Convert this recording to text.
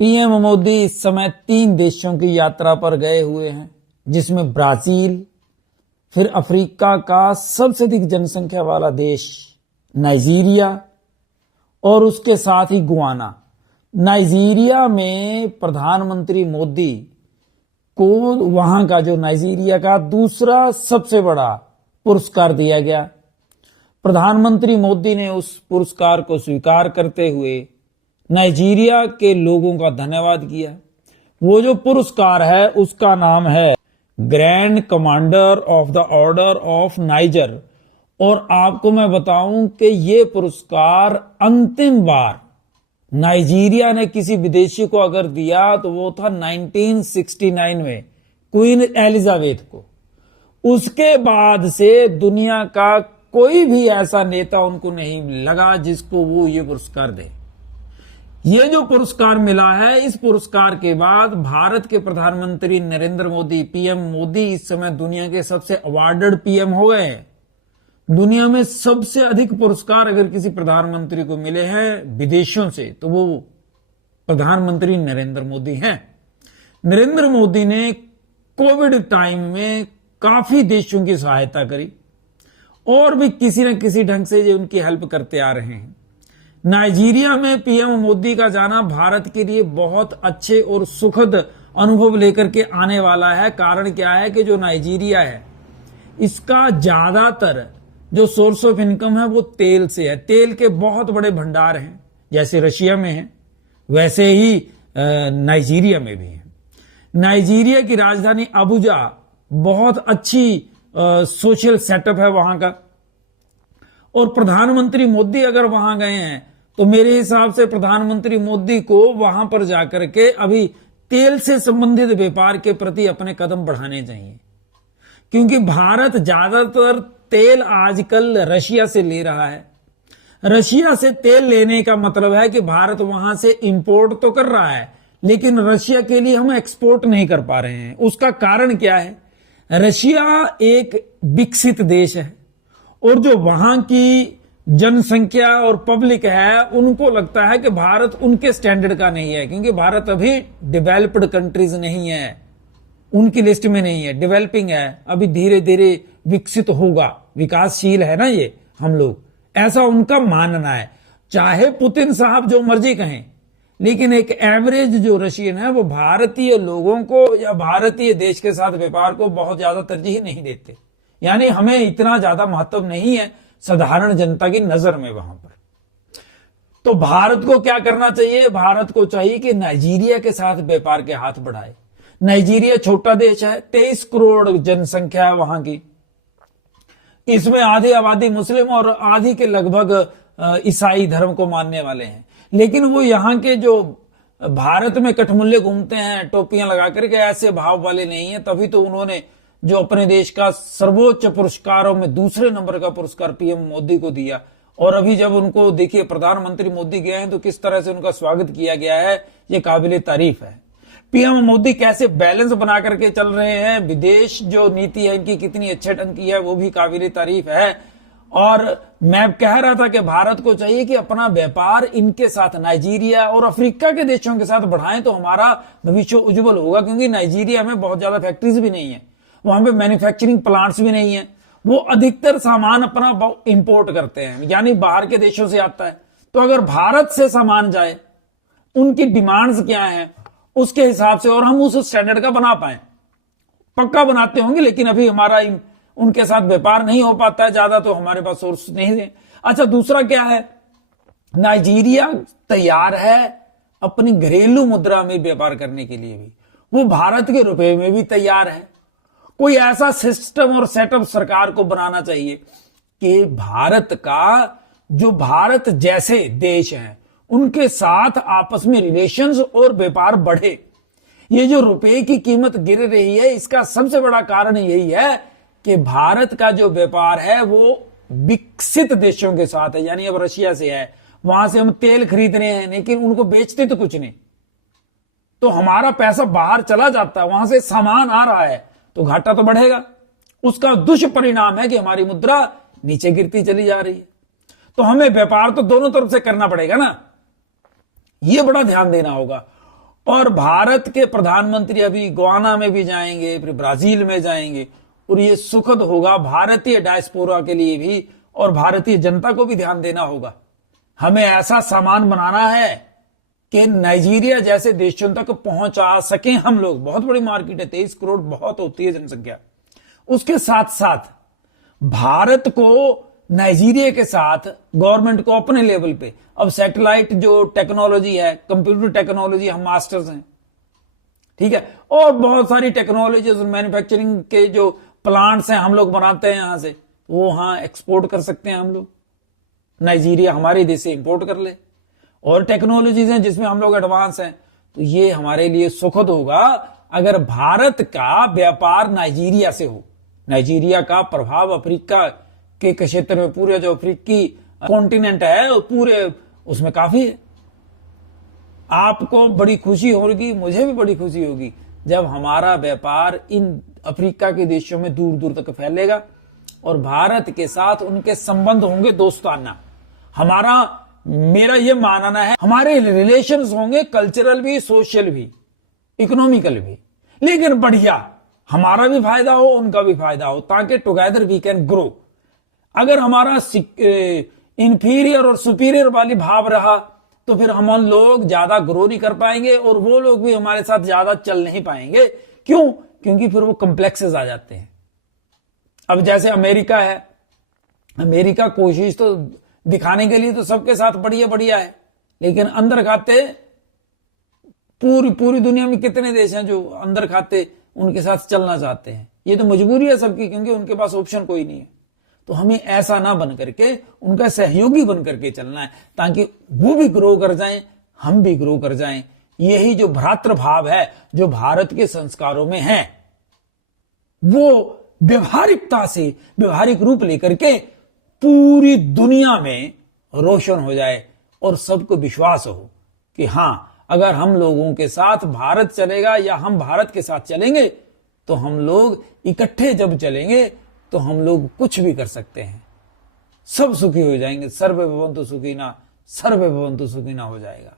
PM Modi इस समय 3 देशों की यात्रा पर गए हुए हैं, जिसमें ब्राजील, फिर अफ्रीका का सबसे अधिक जनसंख्या वाला देश नाइजीरिया और उसके साथ ही गुआना। नाइजीरिया में प्रधानमंत्री मोदी को वहां का जो नाइजीरिया का दूसरा सबसे बड़ा पुरस्कार दिया गया। प्रधानमंत्री मोदी ने उस पुरस्कार को स्वीकार करते हुए नाइजीरिया के लोगों का धन्यवाद किया। वो जो पुरस्कार है उसका नाम है grand commander of the order of niger. और आपको मैं बताऊं कि ये पुरस्कार अंतिम बार नाइजीरिया ने किसी विदेशी को अगर दिया तो वो था 1969 में क्वीन एलिजाबेथ को। उसके बाद से दुनिया का कोई भी ऐसा नेता उनको नहीं लगा जिसको वो ये पुरस्कार दे। ये जो पुरस्कार मिला है, इस पुरस्कार के बाद भारत के प्रधानमंत्री नरेंद्र मोदी, पीएम मोदी इस समय दुनिया के सबसे अवार्डेड पीएम हो गए हैं। दुनिया में सबसे अधिक पुरस्कार अगर किसी प्रधानमंत्री को मिले हैं विदेशों से तो वो प्रधानमंत्री नरेंद्र मोदी हैं। नरेंद्र मोदी ने कोविड टाइम में काफी देशों की सहायता करी और भी किसी न किसी ढंग से जो उनकी हेल्प करते आ रहे हैं। नाइजीरिया में पीएम मोदी का जाना भारत के लिए बहुत अच्छे और सुखद अनुभव लेकर के आने वाला है। कारण क्या है कि जो नाइजीरिया है इसका ज्यादातर जो सोर्स ऑफ इनकम है वो तेल से है। तेल के बहुत बड़े भंडार हैं, जैसे रशिया में है वैसे ही नाइजीरिया में भी है। नाइजीरिया की राजधानी अबुजा बहुत अच्छी सोशल सेटअप है वहां का। और प्रधानमंत्री मोदी अगर वहां गए हैं तो मेरे हिसाब से प्रधानमंत्री मोदी को वहां पर जाकर के अभी तेल से संबंधित व्यापार के प्रति अपने कदम बढ़ाने चाहिए, क्योंकि भारत ज्यादातर तेल आजकल रशिया से ले रहा है। रशिया से तेल लेने का मतलब है कि भारत वहां से इंपोर्ट तो कर रहा है लेकिन रशिया के लिए हम एक्सपोर्ट नहीं कर पा रहे हैं। उसका कारण क्या है? रशिया एक विकसित देश है और जो वहां की जनसंख्या और पब्लिक है उनको लगता है कि भारत उनके स्टैंडर्ड का नहीं है, क्योंकि भारत अभी डेवलप्ड कंट्रीज नहीं है, उनकी लिस्ट में नहीं है, डेवलपिंग है, अभी धीरे धीरे विकसित होगा, विकासशील है ना ये हम लोग, ऐसा उनका मानना है। चाहे पुतिन साहब जो मर्जी कहें, लेकिन एक एवरेज जो रशियन है वो भारतीय लोगों को या भारतीय देश के साथ व्यापार को बहुत ज्यादा तरजीह नहीं देते। यानी हमें इतना ज्यादा महत्व नहीं है साधारण जनता की नजर में वहां पर। तो भारत को क्या करना चाहिए? भारत को चाहिए कि नाइजीरिया के साथ व्यापार के हाथ बढ़ाए। नाइजीरिया छोटा देश है, 23 करोड़ जनसंख्या है वहां की। इसमें आधी आबादी मुस्लिम और आधी के लगभग ईसाई धर्म को मानने वाले हैं। लेकिन वो यहाँ के जो भारत में कठमुल्ले घूमते हैं टोपियां लगा करके, ऐसे भाव वाले नहीं है। तभी तो उन्होंने जो अपने देश का सर्वोच्च पुरस्कारों में दूसरे नंबर का पुरस्कार पीएम मोदी को दिया। और अभी जब उनको देखिए प्रधानमंत्री मोदी गए हैं तो किस तरह से उनका स्वागत किया गया है, ये काबिले तारीफ है। पीएम मोदी कैसे बैलेंस बना करके चल रहे हैं, विदेश जो नीति है इनकी कितनी अच्छे ढंग की है, वो भी काबिले तारीफ है। और मैं कह रहा था कि भारत को चाहिए कि अपना व्यापार इनके साथ, नाइजीरिया और अफ्रीका के देशों के साथ बढ़ाएं तो हमारा भविष्य उज्जवल होगा। क्योंकि नाइजीरिया में बहुत ज्यादा फैक्ट्रीज भी नहीं है, वहां पे मैन्युफैक्चरिंग प्लांट्स भी नहीं है, वो अधिकतर सामान अपना इंपोर्ट करते हैं, यानी बाहर के देशों से आता है। तो अगर भारत से सामान जाए, उनकी डिमांड्स क्या है उसके हिसाब से, और हम उस स्टैंडर्ड का बना पाए, पक्का बनाते होंगे, लेकिन अभी हमारा उनके साथ व्यापार नहीं हो पाता है ज्यादा, तो हमारे पास सोर्स नहीं है। अच्छा, दूसरा क्या है, नाइजीरिया तैयार है अपनी घरेलू मुद्रा में व्यापार करने के लिए भी, वो भारत के रुपए में भी तैयार है। कोई ऐसा सिस्टम और सेटअप सरकार को बनाना चाहिए कि भारत का, जो भारत जैसे देश हैं उनके साथ आपस में रिलेशंस और व्यापार बढ़े। ये जो रुपए की कीमत गिर रही है इसका सबसे बड़ा कारण यही है कि भारत का जो व्यापार है वो विकसित देशों के साथ है। यानी अब रशिया से है, वहां से हम तेल खरीद रहे हैं लेकिन उनको बेचते तो कुछ नहीं, तो हमारा पैसा बाहर चला जाता है, वहां से सामान आ रहा है तो घाटा तो बढ़ेगा। उसका दुष्परिणाम है कि हमारी मुद्रा नीचे गिरती चली जा रही है। तो हमें व्यापार तो दोनों तरफ से करना पड़ेगा ना, ये बड़ा ध्यान देना होगा। और भारत के प्रधानमंत्री अभी गुआना में भी जाएंगे, फिर ब्राजील में जाएंगे, और ये सुखद होगा भारतीय डायस्पोरा के लिए भी, और भारतीय जनता को भी ध्यान देना होगा। हमें ऐसा सामान बनाना है कि नाइजीरिया जैसे देशों तक पहुंचा सकें हम लोग। बहुत बड़ी मार्केट है, 23 करोड़ बहुत होती है जनसंख्या। उसके साथ साथ भारत को नाइजीरिया के साथ गवर्नमेंट को अपने लेवल पे, अब सैटेलाइट जो टेक्नोलॉजी है, कंप्यूटर टेक्नोलॉजी हम मास्टर्स हैं, ठीक है, और बहुत सारी टेक्नोलॉजी मैन्युफैक्चरिंग के जो प्लांट्स हैं हम लोग बनाते हैं यहां से, वो वहां एक्सपोर्ट कर सकते हैं हम लोग। नाइजीरिया हमारे देश से इंपोर्ट कर ले, और टेक्नोलॉजीज हैं जिसमें हम लोग एडवांस हैं। तो ये हमारे लिए सुखद होगा अगर भारत का व्यापार नाइजीरिया से हो। नाइजीरिया का प्रभाव अफ्रीका के क्षेत्र में, पूरे जो अफ्रीकी कॉन्टिनेंट है पूरे उसमें काफी है। आपको बड़ी खुशी होगी, मुझे भी बड़ी खुशी होगी जब हमारा व्यापार इन अफ्रीका के देशों में दूर दूर तक फैलेगा और भारत के साथ उनके संबंध होंगे दोस्ताना। मेरा यह मानना है हमारे रिलेशंस होंगे कल्चरल भी, सोशल भी, इकोनॉमिकल भी, लेकिन बढ़िया, हमारा भी फायदा हो, उनका भी फायदा हो, ताकि टुगेदर वी कैन ग्रो। अगर हमारा इंफीरियर और सुपीरियर वाली भाव रहा तो फिर हम लोग ज्यादा ग्रो नहीं कर पाएंगे, और वो लोग भी हमारे साथ ज्यादा चल नहीं पाएंगे। क्यों? क्योंकि फिर वो कॉम्प्लेक्सेस आ जाते हैं। अब जैसे अमेरिका है, अमेरिका कोशिश तो दिखाने के लिए तो सबके साथ बढ़िया बढ़िया है, लेकिन अंदर खाते पूरी दुनिया में कितने देश हैं जो अंदर खाते उनके साथ चलना चाहते हैं। ये तो मजबूरी है सबकी, क्योंकि उनके पास ऑप्शन कोई नहीं है। तो हमें ऐसा ना बन करके उनका सहयोगी बन करके चलना है, ताकि वो भी ग्रो कर जाएं, हम भी ग्रो कर जाएं। यही जो भ्रातृभाव है जो भारत के संस्कारों में है, वो व्यवहारिकता से, व्यवहारिक रूप लेकर के पूरी दुनिया में रोशन हो जाए, और सबको विश्वास हो कि हां, अगर हम लोगों के साथ भारत चलेगा या हम भारत के साथ चलेंगे, तो हम लोग इकट्ठे जब चलेंगे तो हम लोग कुछ भी कर सकते हैं। सब सुखी हो जाएंगे। सर्वे भवन्तु सुखिनः, सर्वे भवन्तु सुखिनः हो जाएगा।